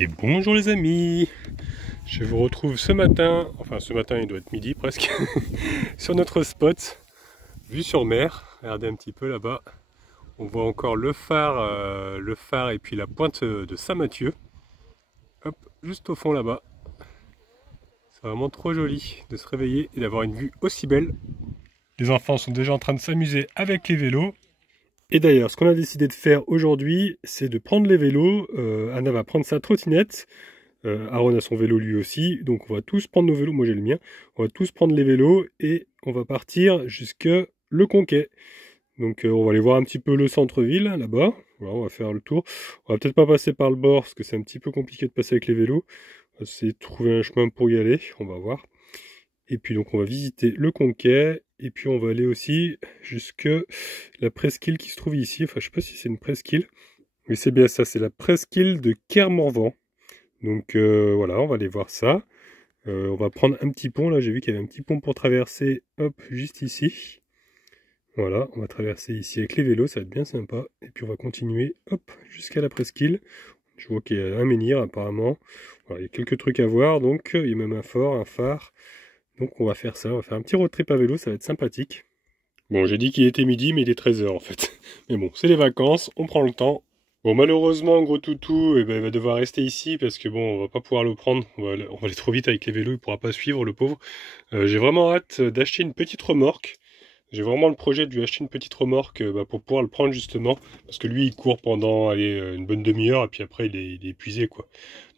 Et bonjour les amis, je vous retrouve ce matin, enfin ce matin il doit être midi presque, sur notre spot, vue sur mer. Regardez un petit peu là-bas, on voit encore le phare et puis la pointe de Saint-Mathieu. Hop, juste au fond là-bas. C'est vraiment trop joli de se réveiller et d'avoir une vue aussi belle. Les enfants sont déjà en train de s'amuser avec les vélos. Et d'ailleurs, ce qu'on a décidé de faire aujourd'hui, c'est de prendre les vélos. Anna va prendre sa trottinette. Aaron a son vélo lui aussi. Donc on va tous prendre nos vélos. Moi j'ai le mien. On va tous prendre les vélos et on va partir jusque le Conquet. Donc on va aller voir un petit peu le centre-ville là-bas. Voilà, on va faire le tour. On va peut-être pas passer par le bord parce que c'est un petit peu compliqué de passer avec les vélos. On va essayer de trouver un chemin pour y aller. On va voir. Et puis donc on va visiter le Conquet. Et puis on va aller aussi jusque la presqu'île qui se trouve ici. Enfin je sais pas si c'est une presqu'île. Mais c'est bien ça, c'est la presqu'île de Kermorvan. Donc voilà, on va aller voir ça. On va prendre un petit pont. Là j'ai vu qu'il y avait un petit pont pour traverser. Hop, juste ici. Voilà, on va traverser ici avec les vélos, ça va être bien sympa. Et puis on va continuer, hop, jusqu'à la presqu'île. Je vois qu'il y a un menhir apparemment. Voilà, il y a quelques trucs à voir. Donc il y a même un fort, un phare. Donc on va faire ça, on va faire un petit road trip à vélo, ça va être sympathique. Bon, j'ai dit qu'il était midi, mais il est 13 h en fait. Mais bon, c'est les vacances, on prend le temps. Bon, malheureusement, gros toutou, eh ben, il va devoir rester ici parce que bon, on va pas pouvoir le prendre. On va aller trop vite avec les vélos, il pourra pas suivre, le pauvre. J'ai vraiment hâte d'acheter une petite remorque. J'ai vraiment le projet de lui acheter une petite remorque pour pouvoir le prendre justement. Parce que lui, il court pendant une bonne demi-heure et puis après, il est épuisé quoi.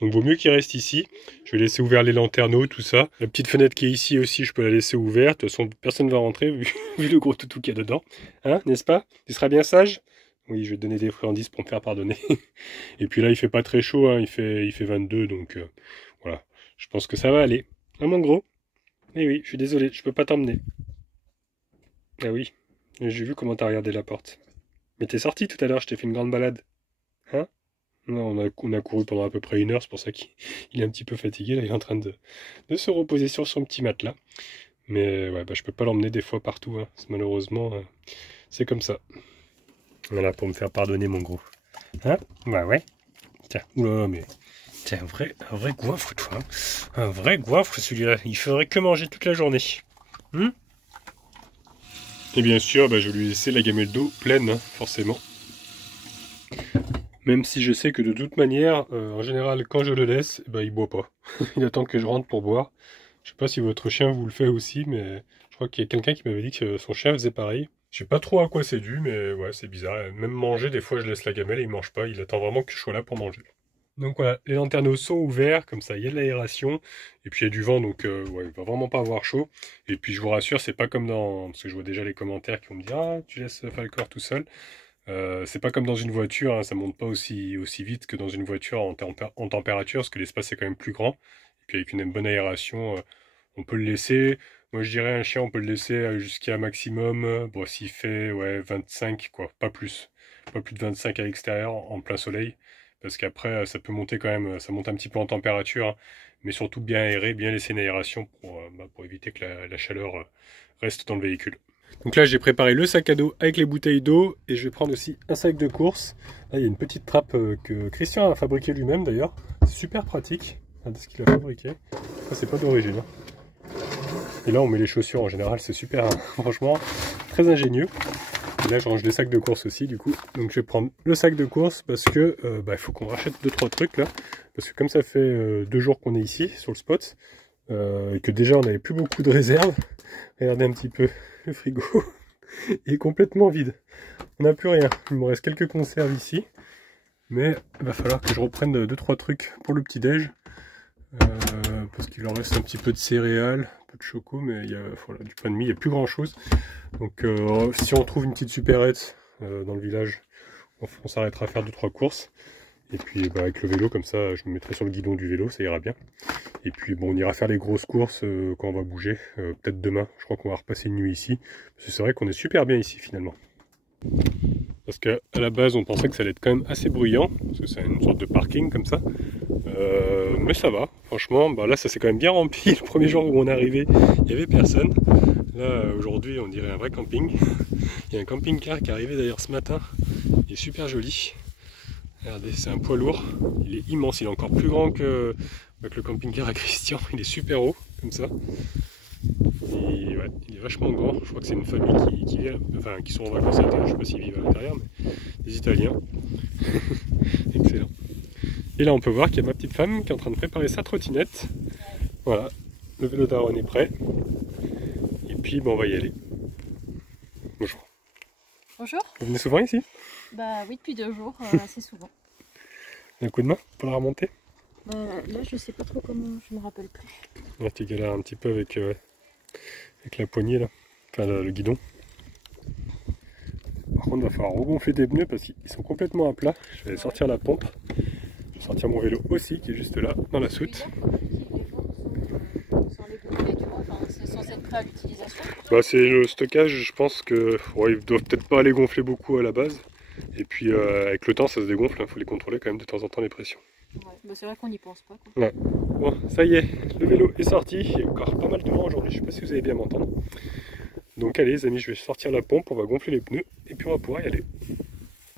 Donc, vaut mieux qu'il reste ici. Je vais laisser ouvert les lanterneaux, tout ça. La petite fenêtre qui est ici aussi, je peux la laisser ouverte. De toute façon, personne ne va rentrer vu le gros toutou qu'il y a dedans. Hein, n'est-ce pas? Tu seras bien sage? Oui, je vais te donner des friandises pour me faire pardonner. Et puis là, il fait pas très chaud, hein, il fait 22, donc voilà. Je pense que ça va aller. Ah mon gros? Eh oui, je suis désolé, je peux pas t'emmener. Ah oui, j'ai vu comment t'as regardé la porte. Mais t'es sorti tout à l'heure, je t'ai fait une grande balade. Hein? Non, on a couru pendant à peu près 1 heure, c'est pour ça qu'il est un petit peu fatigué, là, il est en train de se reposer sur son petit matelas. Mais ouais, bah, je peux pas l'emmener des fois partout, hein. Malheureusement, c'est comme ça. Voilà, pour me faire pardonner, mon gros. Hein? Bah ouais. Tiens, oula, mais t'es un vrai goinfre, toi. Hein. Un vrai goinfre, celui-là. Il ferait que manger toute la journée. Et bien sûr, bah, je vais lui laisser la gamelle d'eau pleine, hein, forcément. Même si je sais que de toute manière, en général, quand je le laisse, bah, il boit pas. Il attend que je rentre pour boire. Je sais pas si votre chien vous le fait aussi, mais je crois qu'il y a quelqu'un qui m'avait dit que son chien faisait pareil. Je sais pas trop à quoi c'est dû, mais ouais, c'est bizarre. Même manger, des fois, je laisse la gamelle et il mange pas. Il attend vraiment que je sois là pour manger. Donc voilà, les lanterneaux sont ouverts, comme ça il y a de l'aération, et puis il y a du vent, donc ouais, il va vraiment pas avoir chaud. Et puis je vous rassure, c'est pas comme dans... Parce que je vois déjà les commentaires qui vont me dire «Ah, tu laisses Falcor tout seul». C'est pas comme dans une voiture, hein, ça monte pas aussi vite que dans une voiture en température, parce que l'espace est quand même plus grand. Et puis avec une bonne aération, on peut le laisser. Moi je dirais un chien, on peut le laisser jusqu'à maximum, bon s'il fait ouais, 25 quoi, pas plus. Pas plus de 25 à l'extérieur, en plein soleil. Parce qu'après, ça peut monter quand même, ça monte un petit peu en température, hein, mais surtout bien aéré, bien laisser une aération pour éviter que la chaleur reste dans le véhicule. Donc là, j'ai préparé le sac à dos avec les bouteilles d'eau et je vais prendre aussi un sac de course. Là, il y a une petite trappe que Christian a fabriquée lui-même d'ailleurs. C'est super pratique. Regardez ce qu'il a fabriqué. Ça, c'est pas d'origine. Hein. Et là, on met les chaussures en général, c'est super, hein. Franchement, très ingénieux. Et là, je range les sacs de course aussi, du coup. Donc, je vais prendre le sac de course parce que il faut qu'on rachète 2-3 trucs là. Parce que comme ça fait 2 jours qu'on est ici, sur le spot, et que déjà on n'avait plus beaucoup de réserves, regardez un petit peu, le frigo est complètement vide. On n'a plus rien. Il me reste quelques conserves ici. Mais il va falloir que je reprenne 2-3 trucs pour le petit-déj. Parce qu'il en reste un petit peu de céréales, un peu de choco, mais il y a voilà, du pain de mie, il n'y a plus grand chose. Donc si on trouve une petite supérette dans le village, on s'arrêtera à faire 2-3 courses. Et puis avec le vélo, comme ça, je me mettrai sur le guidon du vélo, ça ira bien. Et puis bon, on ira faire les grosses courses quand on va bouger, peut-être demain. Je crois qu'on va repasser une nuit ici. Parce que c'est vrai qu'on est super bien ici finalement. Parce qu'à la base, on pensait que ça allait être quand même assez bruyant, parce que c'est une sorte de parking comme ça. Mais ça va, franchement. Là, ça s'est quand même bien rempli. Le premier jour où on est arrivé, il n'y avait personne. Là, aujourd'hui, on dirait un vrai camping. Il y a un camping-car qui est arrivé d'ailleurs ce matin. Il est super joli. Regardez, c'est un poids lourd, il est immense, il est encore plus grand que le camping-car à Christian, il est super haut, comme ça. Et ouais, il est vachement grand, je crois que c'est une famille qui vient, enfin qui sont en vacances à l'intérieur, je sais pas s'ils vivent à l'intérieur, mais des Italiens. Excellent. Et là on peut voir qu'il y a ma petite femme qui est en train de préparer sa trottinette. Voilà, le vélo d'Aaron est prêt. Et puis bon, on va y aller. Bonjour. Bonjour. Vous venez souvent ici? Bah oui, depuis 2 jours, assez souvent. Un coup de main pour la remonter? Là, je sais pas trop comment, je me rappelle plus. Là tu galères un petit peu avec la poignée là, enfin le guidon. Par contre, il va falloir regonfler des pneus parce qu'ils sont complètement à plat. Je vais sortir la pompe. Je vais sortir mon vélo aussi qui est juste là, dans la soute. C'est censé être prêt à l'utilisation. Bah, c'est le stockage, je pense que ouais, ils doivent peut-être pas aller gonfler beaucoup à la base. Et puis avec le temps ça se dégonfle, il faut les contrôler quand même de temps en temps les pressions. Ouais, bah c'est vrai qu'on n'y pense pas, quoi. Ouais. Bon, ça y est, le vélo est sorti. Il y a encore pas mal de vent aujourd'hui, je sais pas si vous allez bien m'entendre. Donc allez les amis, je vais sortir la pompe, on va gonfler les pneus et puis on va pouvoir y aller.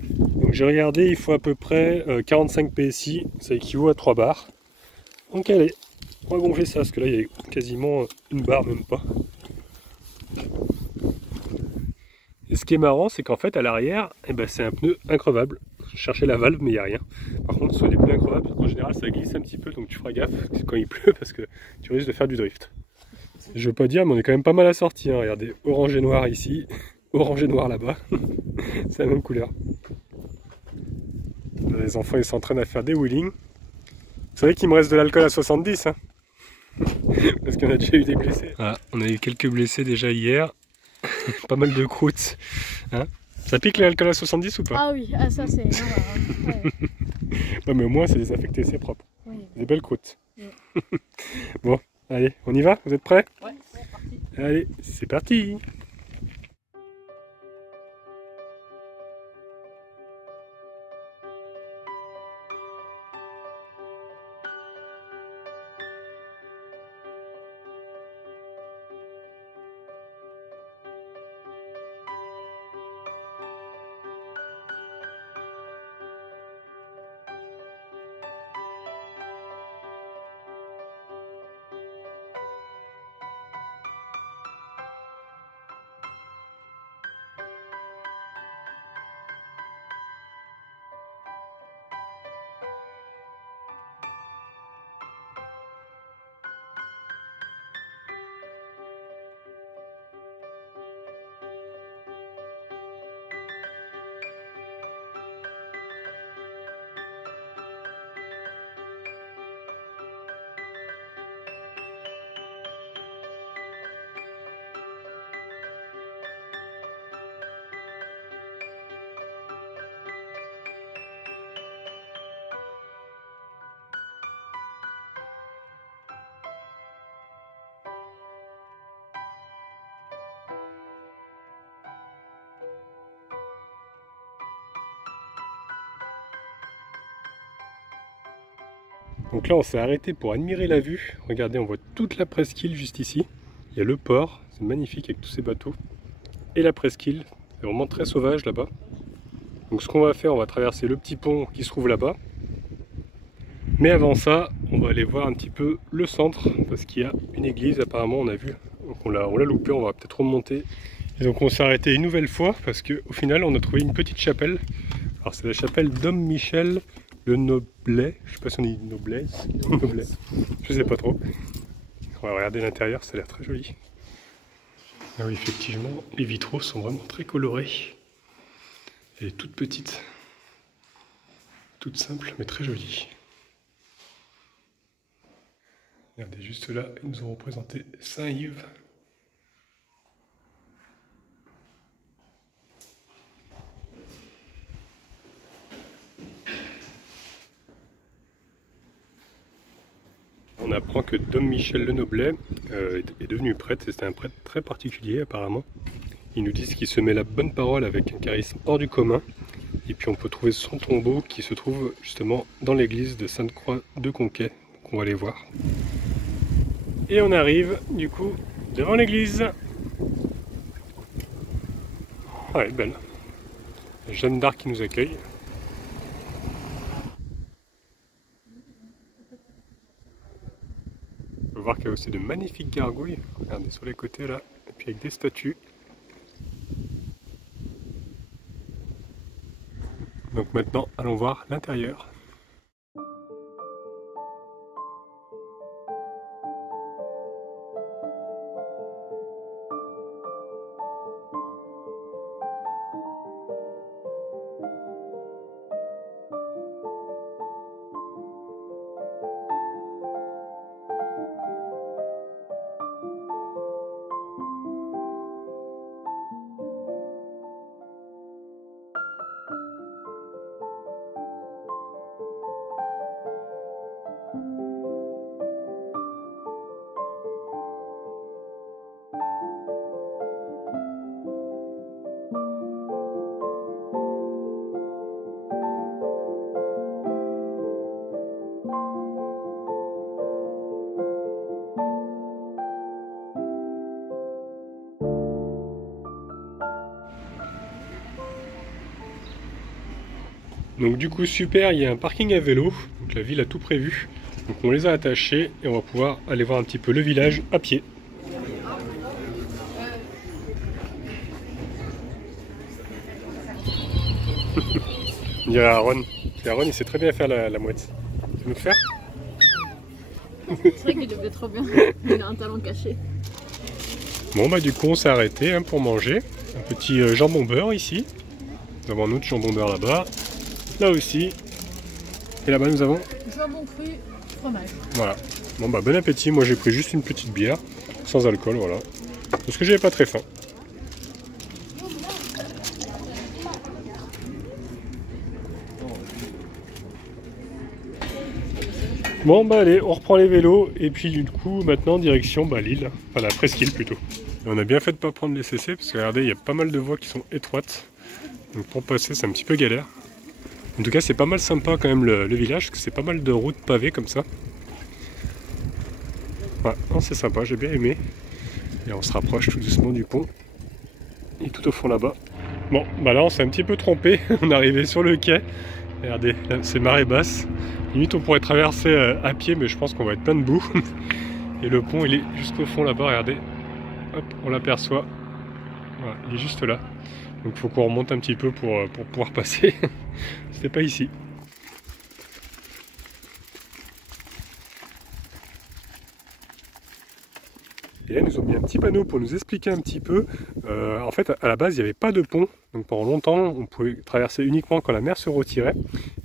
Donc j'ai regardé, il faut à peu près 45 PSI, ça équivaut à 3 bars. Donc allez, on va gonfler ça, parce que là il y a quasiment une barre, même pas. Et ce qui est marrant, c'est qu'en fait à l'arrière, eh ben, c'est un pneu increvable. Je cherchais la valve mais il n'y a rien. Par contre sur les pneus increvables, en général ça glisse un petit peu, donc tu feras gaffe quand il pleut parce que tu risques de faire du drift. Je veux pas dire, mais on est quand même pas mal assorti. Hein. Regardez, orange et noir ici, orange et noir là-bas. C'est la même couleur. Les enfants ils s'entraînent à faire des wheelings. C'est vrai qu'il me reste de l'alcool à 70. Hein. Parce qu'on a déjà eu des blessés. Voilà, on a eu quelques blessés déjà hier. Pas mal de croûtes. Hein, ça pique l'alcool à 70 ou pas? Ah oui, ah, ça c'est... Ouais. Ouais, mais au moins c'est désaffecté, c'est propre. Oui. Des belles croûtes. Oui. Bon, allez, on y va? Vous êtes prêts? Ouais, c'est parti. Allez, c'est parti! Donc là on s'est arrêté pour admirer la vue. Regardez, on voit toute la presqu'île juste ici. Il y a le port, c'est magnifique avec tous ces bateaux. Et la presqu'île, c'est vraiment très sauvage là-bas. Donc ce qu'on va faire, on va traverser le petit pont qui se trouve là-bas. Mais avant ça, on va aller voir un petit peu le centre, parce qu'il y a une église apparemment, on a vu. Donc on l'a loupé, on va peut-être remonter. Et donc on s'est arrêté une nouvelle fois, parce qu'au final on a trouvé une petite chapelle. Alors c'est la chapelle Dom Michel le Noblet, je sais pas si on dit Noblet, je sais pas trop. On va regarder l'intérieur, ça a l'air très joli. Ah oui, effectivement, les vitraux sont vraiment très colorés. Elle est toute petite, toute simple, mais très jolie. Regardez, juste là, ils nous ont représenté Saint-Yves. On apprend que Dom Michel le Noblet est devenu prêtre, et c'est un prêtre très particulier apparemment. Ils nous disent qu'il se met la bonne parole avec un charisme hors du commun. Et puis on peut trouver son tombeau qui se trouve justement dans l'église de Sainte-Croix de Conquet. Donc on va aller voir. Et on arrive du coup devant l'église. Ouais, belle. Jeanne d'Arc qui nous accueille. voir qu'il y a aussi de magnifiques gargouilles. Regardez sur les côtés là, et puis avec des statues. Donc maintenant, allons voir l'intérieur. Donc du coup super, il y a un parking à vélo, donc la ville a tout prévu. Donc on les a attachés et on va pouvoir aller voir un petit peu le village à pied. Il y a Aaron. Et Aaron il sait très bien faire la mouette. Tu veux nous faire? C'est vrai qu'il devait trop bien. Il a un talent caché. Bon bah du coup on s'est arrêté pour manger. Un petit jambon beurre ici. Nous avons un autre jambon beurre là-bas. Là aussi. Et là-bas nous avons... Jambon cru, fromage. Voilà. Bon bah bon appétit. Moi j'ai pris juste une petite bière. Sans alcool, voilà. Parce que j'avais pas très faim. Bon bah allez, on reprend les vélos. Et puis du coup maintenant direction Lille. Enfin la presqu'île plutôt. Et on a bien fait de pas prendre les CC. Parce que regardez, il y a pas mal de voies qui sont étroites. Donc pour passer c'est un petit peu galère. En tout cas, c'est pas mal sympa quand même le village, parce que c'est pas mal de routes pavées comme ça. Ouais, c'est sympa, j'ai bien aimé. Et on se rapproche tout doucement du pont. Et tout au fond là-bas. Bon, bah là on s'est un petit peu trompé. On est arrivé sur le quai. Regardez, c'est marée basse. Limite on pourrait traverser à pied, mais je pense qu'on va être plein de boue. Et le pont il est juste au fond là-bas, regardez. Hop, on l'aperçoit. Voilà, il est juste là. Donc il faut qu'on remonte un petit peu pour pouvoir passer. C'est pas ici. Et là, ils nous ont mis un petit panneau pour nous expliquer un petit peu. En fait, à la base, il n'y avait pas de pont. Donc pendant longtemps, on pouvait traverser uniquement quand la mer se retirait.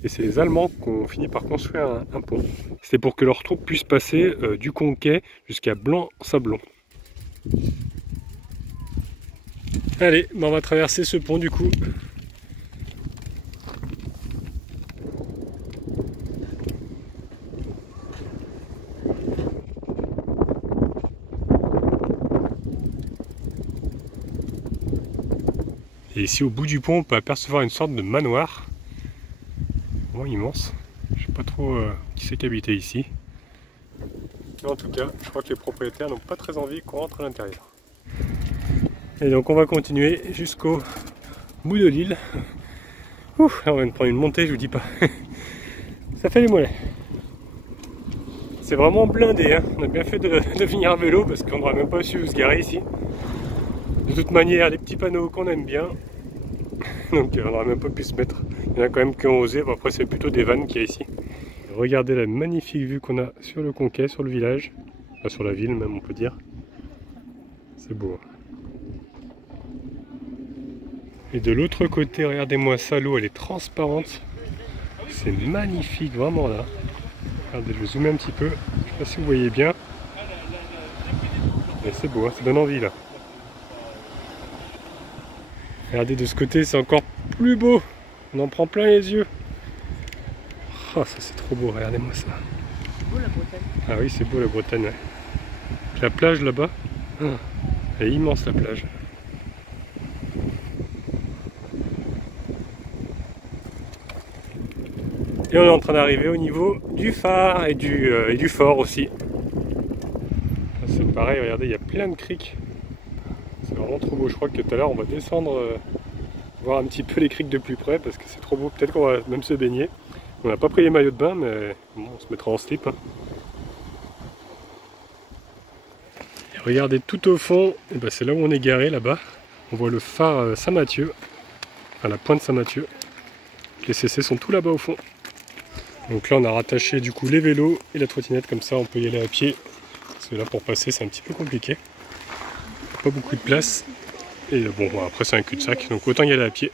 Et c'est les Allemands qui ont fini par construire un pont. C'était pour que leurs troupes puissent passer du Conquet jusqu'à Blanc-Sablon. Allez, on va traverser ce pont du coup. Et ici au bout du pont on peut apercevoir une sorte de manoir. Vraiment immense. Je sais pas trop qui c'est qui habitait ici. Mais en tout cas, je crois que les propriétaires n'ont pas très envie qu'on rentre à l'intérieur. Et donc on va continuer jusqu'au bout de l'île. Ouf, on vient de prendre une montée, je vous dis pas. Ça fait les mollets. C'est vraiment blindé, hein. On a bien fait de venir à vélo parce qu'on n'aurait même pas su se garer ici. De toute manière, les petits panneaux qu'on aime bien. Donc on n'aurait même pas pu se mettre. Il y en a quand même qui ont osé. Bon, après c'est plutôt des vannes qu'il y a ici. Regardez la magnifique vue qu'on a sur le Conquet, sur le village. Enfin, sur la ville même on peut dire. C'est beau. Hein. Et de l'autre côté, regardez-moi ça, l'eau elle est transparente. C'est magnifique, vraiment là. Regardez, je vais zoomer un petit peu. Je sais pas si vous voyez bien. Mais c'est beau, hein, ça donne envie là. Regardez de ce côté, c'est encore plus beau. On en prend plein les yeux. Oh, ça c'est trop beau, regardez-moi ça. C'est beau la Bretagne. Ah oui, c'est beau la Bretagne, ouais. La plage là-bas, elle est immense la plage. Et on est en train d'arriver au niveau du phare et du fort aussi. C'est pareil, regardez, il y a plein de criques. C'est vraiment trop beau. Je crois que tout à l'heure on va descendre, voir un petit peu les criques de plus près parce que c'est trop beau. Peut-être qu'on va même se baigner. On n'a pas pris les maillots de bain, mais bon, on se mettra en slip. Hein. Regardez tout au fond, et ben c'est là où on est garé là-bas. On voit le phare Saint-Mathieu, enfin la pointe Saint-Mathieu. Les CC sont tout là-bas au fond. Donc là on a rattaché du coup les vélos et la trottinette, comme ça on peut y aller à pied. Parce que là pour passer c'est un petit peu compliqué. Pas beaucoup de place. Et bon après c'est un cul-de-sac, donc autant y aller à pied.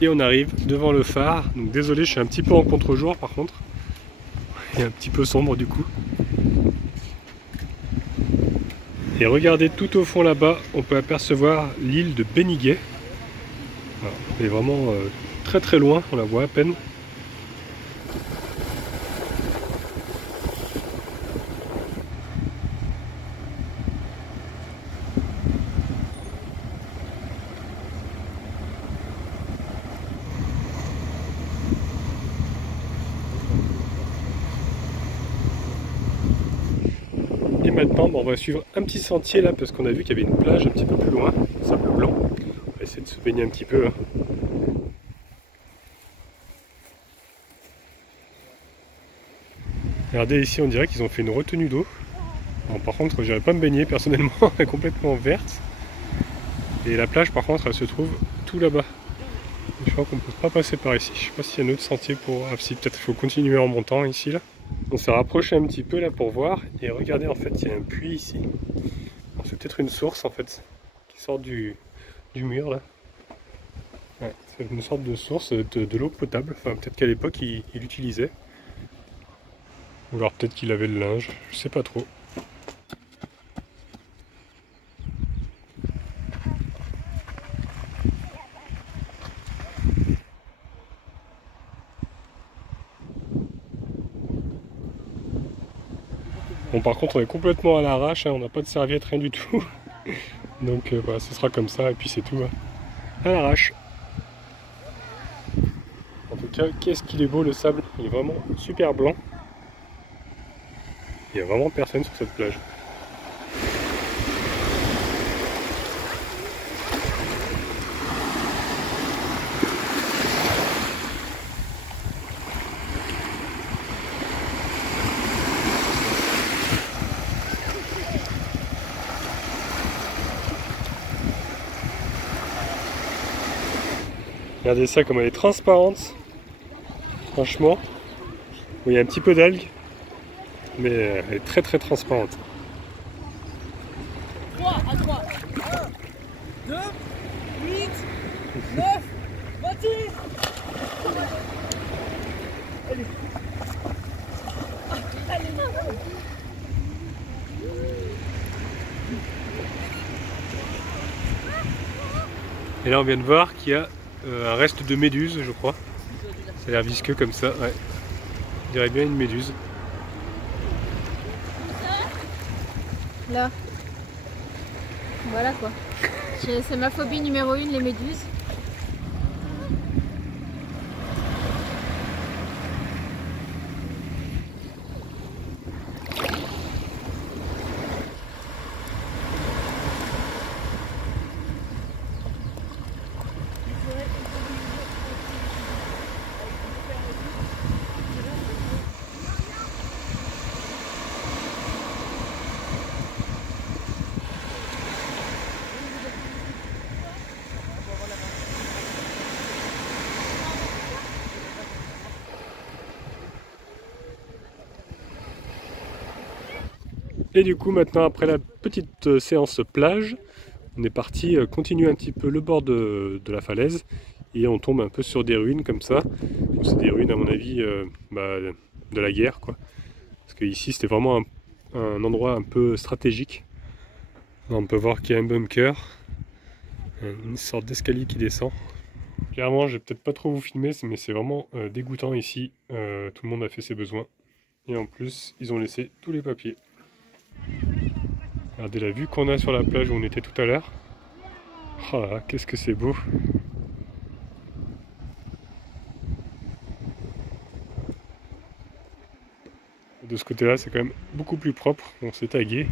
Et on arrive devant le phare, donc désolé je suis un petit peu en contre-jour par contre, et un petit peu sombre du coup. Et regardez tout au fond là-bas, on peut apercevoir l'île de Beniguet. Voilà, elle est vraiment très très loin, on la voit à peine. Et maintenant, on va suivre un petit sentier là parce qu'on a vu qu'il y avait une plage un petit peu plus loin, sable blanc. On va essayer de se baigner un petit peu. Regardez ici, on dirait qu'ils ont fait une retenue d'eau. Bon, par contre, j'irai pas me baigner personnellement, elle est complètement verte. Et la plage, par contre, elle se trouve tout là-bas. Je crois qu'on peut pas passer par ici. Je sais pas s'il y a un autre sentier pour. Ah, si, peut-être il faut continuer en montant ici là. On s'est rapproché un petit peu là pour voir. Et regardez, en fait, il y a un puits ici. C'est peut-être une source en fait qui sort du mur là. Ouais, c'est une sorte de source de l'eau potable. Enfin, peut-être qu'à l'époque il l'utilisait. Ou alors peut-être qu'il avait le linge. Je sais pas trop. Bon, par contre, on est complètement à l'arrache, hein, on n'a pas de serviette, rien du tout. Donc, bah, ce sera comme ça, et puis c'est tout. Hein. À l'arrache. En tout cas, qu'est-ce qu'il est beau le sable. Il est vraiment super blanc. Il n'y a vraiment personne sur cette plage. Regardez ça comme elle est transparente. Franchement. Bon, il y a un petit peu d'algues. Mais elle est très très transparente. 3 à 3. 1, 2, 8, 9, 26. Allez. Allez. Et là on vient de voir qu'il y a un reste de méduse, je crois. Ça a l'air visqueux comme ça, ouais. On dirait bien une méduse. Là. Voilà quoi. C'est ma phobie numéro 1, les méduses. Et du coup maintenant après la petite séance plage, on est parti continuer un petit peu le bord de la falaise et on tombe un peu sur des ruines comme ça. C'est des ruines à mon avis de la guerre quoi. Parce que ici c'était vraiment un endroit un peu stratégique. Là, on peut voir qu'il y a un bunker, une sorte d'escalier qui descend. Clairement je vais peut-être pas trop vous filmer mais c'est vraiment dégoûtant ici. Tout le monde a fait ses besoins. Et en plus ils ont laissé tous les papiers. Regardez la vue qu'on a sur la plage où on était tout à l'heure. Oh là là, qu'est-ce que c'est beau. De ce côté-là, c'est quand même beaucoup plus propre. On s'est tagué.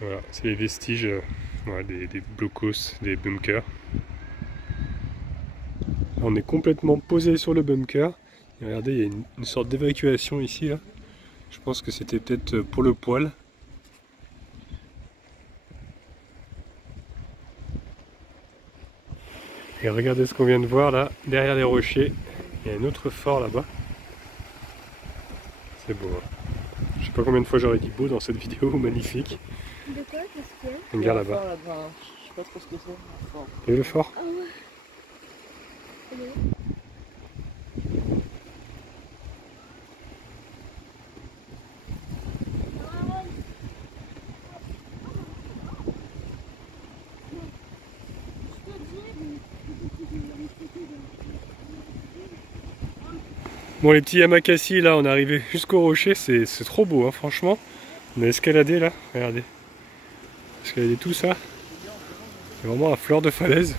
Voilà, c'est les vestiges voilà, des blocos, des bunkers. On est complètement posé sur le bunker. Et regardez, il y a une sorte d'évacuation ici. Là. Je pense que c'était peut-être pour le poêle. Et regardez ce qu'on vient de voir là, derrière les rochers. Il y a un autre fort là-bas. C'est beau. Hein. Je sais pas combien de fois j'aurais dit beau dans cette vidéo, magnifique. De quoi? Qu'est-ce qu'il y a? Regarde là-bas. Je sais pas trop ce que c'est. Et le fort? Ah ouais. Bon les petits Yamakasi là, on est arrivé jusqu'au rocher, c'est trop beau hein, franchement. On a escaladé là, regardez. Escaladé tout ça. C'est vraiment à fleur de falaise.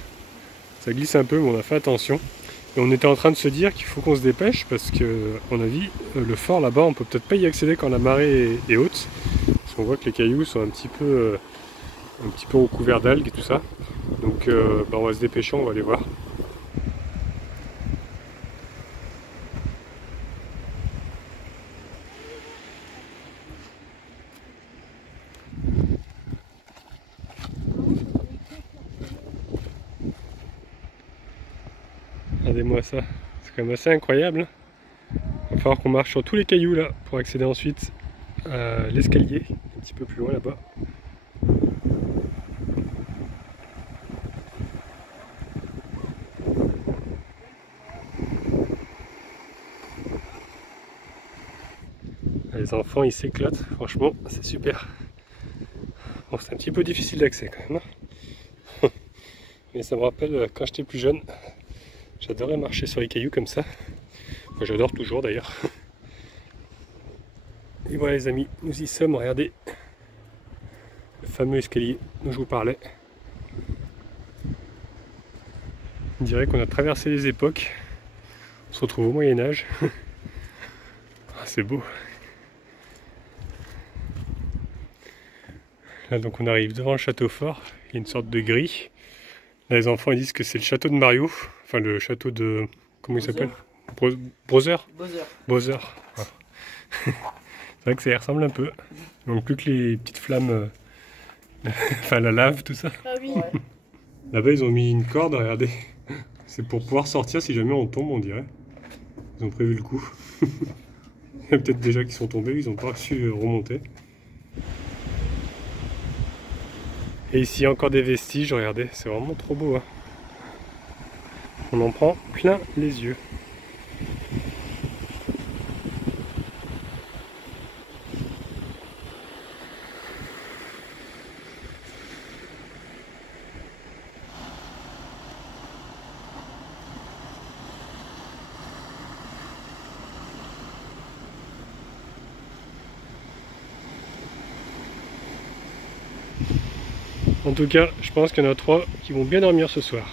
Ça glisse un peu mais on a fait attention. Et on était en train de se dire qu'il faut qu'on se dépêche parce que, à mon avis, le fort là-bas, on peut peut-être pas y accéder quand la marée est haute. Parce qu'on voit que les cailloux sont un petit peu recouverts d'algues et tout ça. Donc bah, on va se dépêcher, on va aller voir. Regardez-moi ça, c'est quand même assez incroyable. Il va falloir qu'on marche sur tous les cailloux là pour accéder ensuite à l'escalier, un petit peu plus loin là-bas. Les enfants ils s'éclatent, franchement c'est super. Bon, c'est un petit peu difficile d'accès quand même. Mais ça me rappelle quand j'étais plus jeune, j'adorais marcher sur les cailloux comme ça. Moi j'adore toujours d'ailleurs. Et voilà les amis, nous y sommes, regardez. Le fameux escalier dont je vous parlais. On dirait qu'on a traversé les époques. On se retrouve au Moyen-Âge. Ah, c'est beau. Là donc on arrive devant le château fort. Il y a une sorte de grille. Là les enfants ils disent que c'est le château de Mario. Enfin le château de... Comment il s'appelle? Bowser. Bowser. Ah. C'est vrai que ça y ressemble un peu. Il manque plus que les petites flammes, enfin la lave, tout ça. Ah oui. Là-bas ils ont mis une corde, regardez. C'est pour pouvoir sortir si jamais on tombe, on dirait. Ils ont prévu le coup. Il y a peut-être déjà qui sont tombés, ils n'ont pas su remonter. Et ici encore des vestiges, regardez, c'est vraiment trop beau. Hein. On en prend plein les yeux. En tout cas, je pense qu'il y en a 3 qui vont bien dormir ce soir.